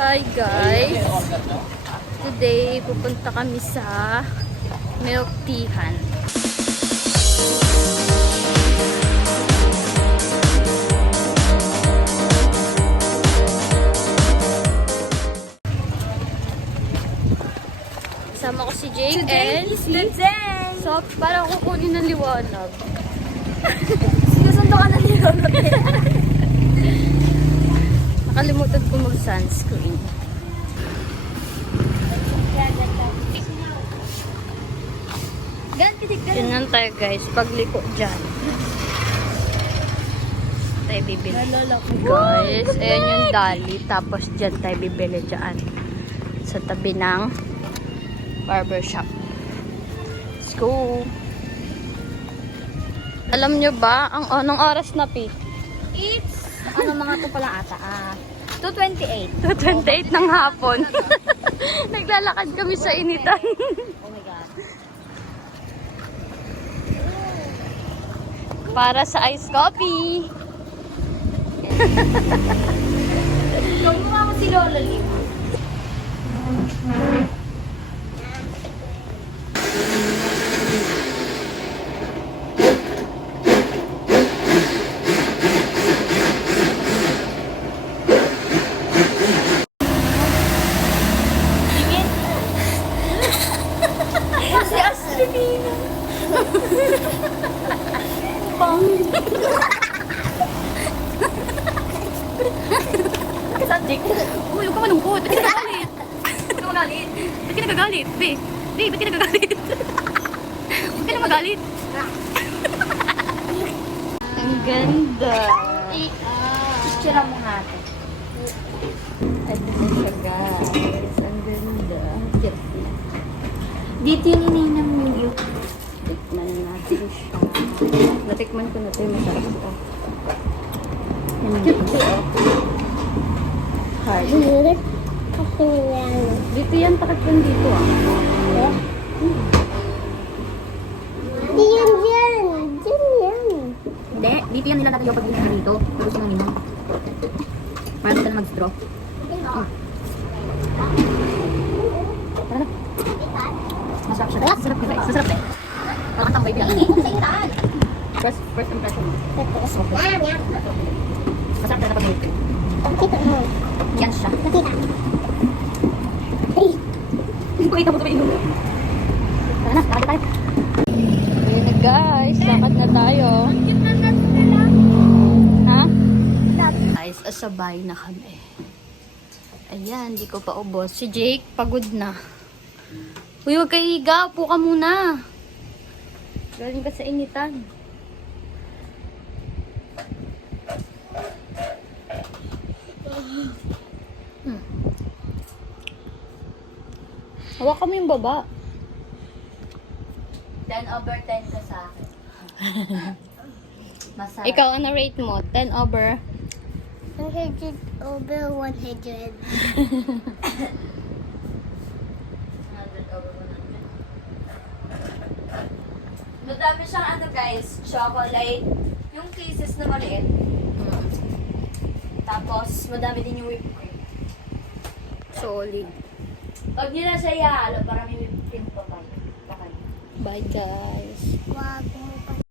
Hi guys! Today, pupunta kami sa milk teahan. Kasama ko si Jake and si So, parang kukunin ng liwanag. Sinusundo ka ng liwanag. Nakalimutan ko mag-sunscreen. Ganyan tayo guys, pagliko dyan. Tayo bibili. Guys, ayan yung dali. Tapos dyan tayo bibili dyan. Sa tabi ng barbershop. Let's go! Alam nyo ba, anong oras na, Pi? It's, mga to pala ata, 2:28. 2:28 ng hapon. Naglalakad kami sa initan. Oh my God. Para sa iced coffee. Gawin mo ako si Lola Lim. Si Astrina. Pang. Kasadik. Uy, huwag ka malungkot. Ba't ka nagagalit? Ba't ka magalit? Ba't ka nagagalit? Be, ba't ka nagagalit? Huwag ka na magalit. Ang ganda. Picture mo nga ito. Ito na siya guys. Ang ganda. Dito yung ininam yung Tikman natin siya. Natikman ko na ito yung masarap ko. cute po. Hard. Dito yan, takot yan dito ah. Hindi, dito yan nila natin yung pag-inom dito. Pero gusto nang inom. Para dito na mag-straw. Tara na. Masarap siya. Masarap ka guys. Masarap eh. Parang tambay bilang. First impression. Masarap na pag-milk. Yan siya. Pakita mo ito ba inom? Tara na, lakad tayo. Ayun na guys, lakad na tayo. Ha? Guys, asabay na kami. Ayan, di ko pa ubos. Si Jake, pagod na. Uy, huwag kayo higa. Upo ka muna. Galing ka sa initan. Hawak kami yung baba. 10/10 ka sa akin. Masarap. Ikaw, ano rate mo? 10 over? 100 over 100. 100/100. Madami siyang ano guys, chocolate. Yung cases na maliit. Tapos, madami din yung whipped cream. Solid. Huwag nyo na siya ihalo para may whipped cream pa kayo. Bye guys. Wag mo